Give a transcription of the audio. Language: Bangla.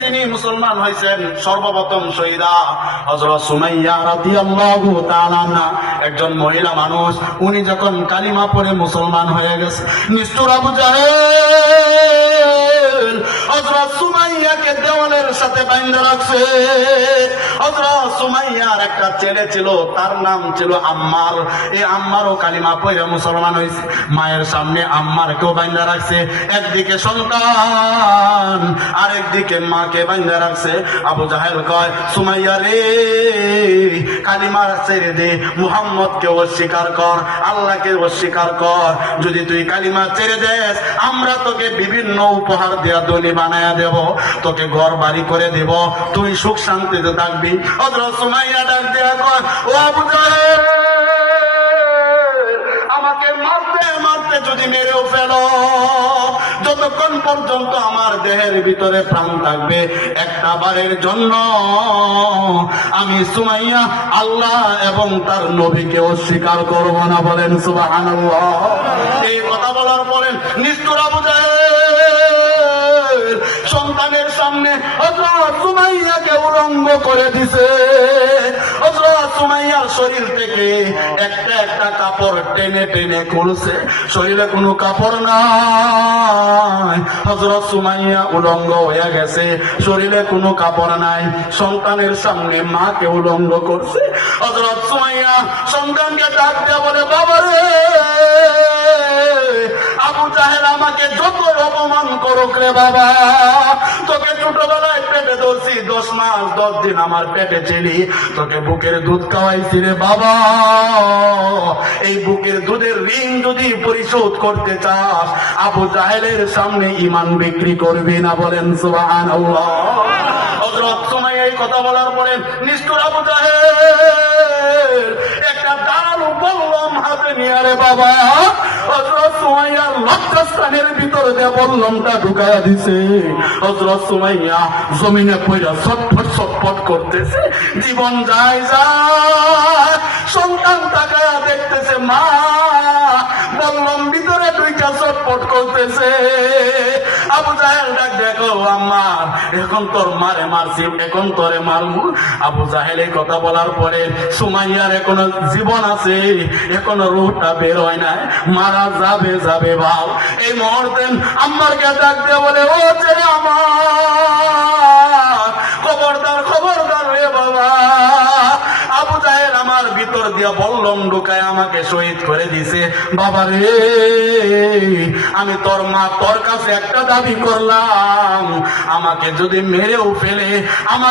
তিনি মুসলমান হয়েছেন সর্বপ্রথম শহীদা হযরত সুমাইয়া রাদিয়াল্লাহু তাআলা আনহা, একজন মহিলা মানুষ। উনি যখন কালিমা পড়ে মুসলমান হয়ে গেছে, নিষ্ঠুর আবু জাহেল হযরত সুমাইয়াকে দেওয়ালের সাথে বাইন্ধা রাখছে। হযরত সুমাইয়ার একটা ছেলে ছিল, তার নাম ছিল আম্মার। এই আম্মারও কালিমা পড়ে মুসলমান হয়েছে। মায়ের সামনে আম্মারকেও বাইন্ধা রাখছে। একদিকে সন্তান, আরেকদিকে মাকে বাইন্ধা রাখছে। আবু জাহেল কয়, সুমাইয়া রে, কালিমা ছেড়ে দে, মুহাম্মদকে অস্বীকার কর, আল্লাহকে অস্বীকার কর। যদি তুই কালিমা ছেড়ে দেস, আমরা তোকে বিভিন্ন উপহার দেয়া দলি বানায়া দেব, তোকে ঘর বাড়ি করে দেব, তুই সুখ শান্তিতে থাকবি। হযরত সুমাইয়া ডাক দেয়া কয়, ও আবু জাহেল, আমাকে মারতে মারতে যদি মেরেও ফেলো, যতক্ষণ পর্যন্ত আমার দেহের ভিতরে প্রাণ থাকবে, একটা বারের জন্য আমি সুমাইয়া আল্লাহ এবং তার নবীকে অস্বীকার করব না। বলেন সুবহানাল্লাহ। এই কথা বলার পরে নিষ্ঠুর আবু জাহেল সন্তানের সামনে হযরত সুমাইয়াকে উলঙ্গ করে দিছে। হযরত সুমাইয়ার শরীর থেকে একটা একটা কাপড় টেনে টেনে খুলছে, শরীরে কোনো কাপড় নাই। হযরত সুমাইয়া উলঙ্গ হয়ে গেছে, শরীরে কোনো কাপড় নাই। সন্তানের সামনে মাকে উলঙ্গ করছে। হযরত সুমাইয়া সন্তানকে ডাক দিয়ে বলে, বাবা রে, আবু জাহেল আমাকে যত অপমান করুক রে বাবা, তোকে ছোটবেলায় পেটে ধরছি, 10 মাস 10 দিন আমার পেটে ছিলি, তোকে বুকের দুধ খাওয়াইছি রে বাবা। এই বুকের দুধের ঋণ যদি পরিশোধ করতে চাস, আবু জাহেলের সামনে ঈমান বিক্রি করবি না। বলেন সুবহানাল্লাহ। হযরত সুমাইয়া এই কথা বলার পরে নিষ্ঠুর আবু জাহেল একটা দাঁড়ানো বললাম হাতে নিয়ে, রে বাবা, হযরত সুমাইয়ার লজ্জাস্থানের ভিতর দিয়ে বললামটা ঢুকাইয়া দিছে। হযরত সুমাইয়া জমিনে পড়া ছটফট ছটফট করতেছে, জীবন যায় যায়। সন্তান তাকায়া দেখতেছে, মা বললাম ভিতরে দুইটা ছটফট করতেছে। আবু জাহেল ডাক, দেখো আম্মা, এখন তোর মারে মারছি, এখন তোরে মারবো। আবু জাহেল এই কথা বলার পরে সুমাইয়ার এখনো জীবন আছে, এখনো রূহটা বের হয় নাই, মারা যাবে যাবে ভাব। এই মুহূর্তে আম্মারকে ডাক দিয়ে বলে, ও ছেলে আমার, খবরদার খবরদার রে বাবা, আবু জাহেল আমার ভিতর দিয়া বললম ঢুকায় আমাকে শহীদ করে দিছে। বাবা রে, আমি তোর মা, তোর কাছে একটা দাবি করলাম, আমাকে যদি মেরেও ফেলে আমার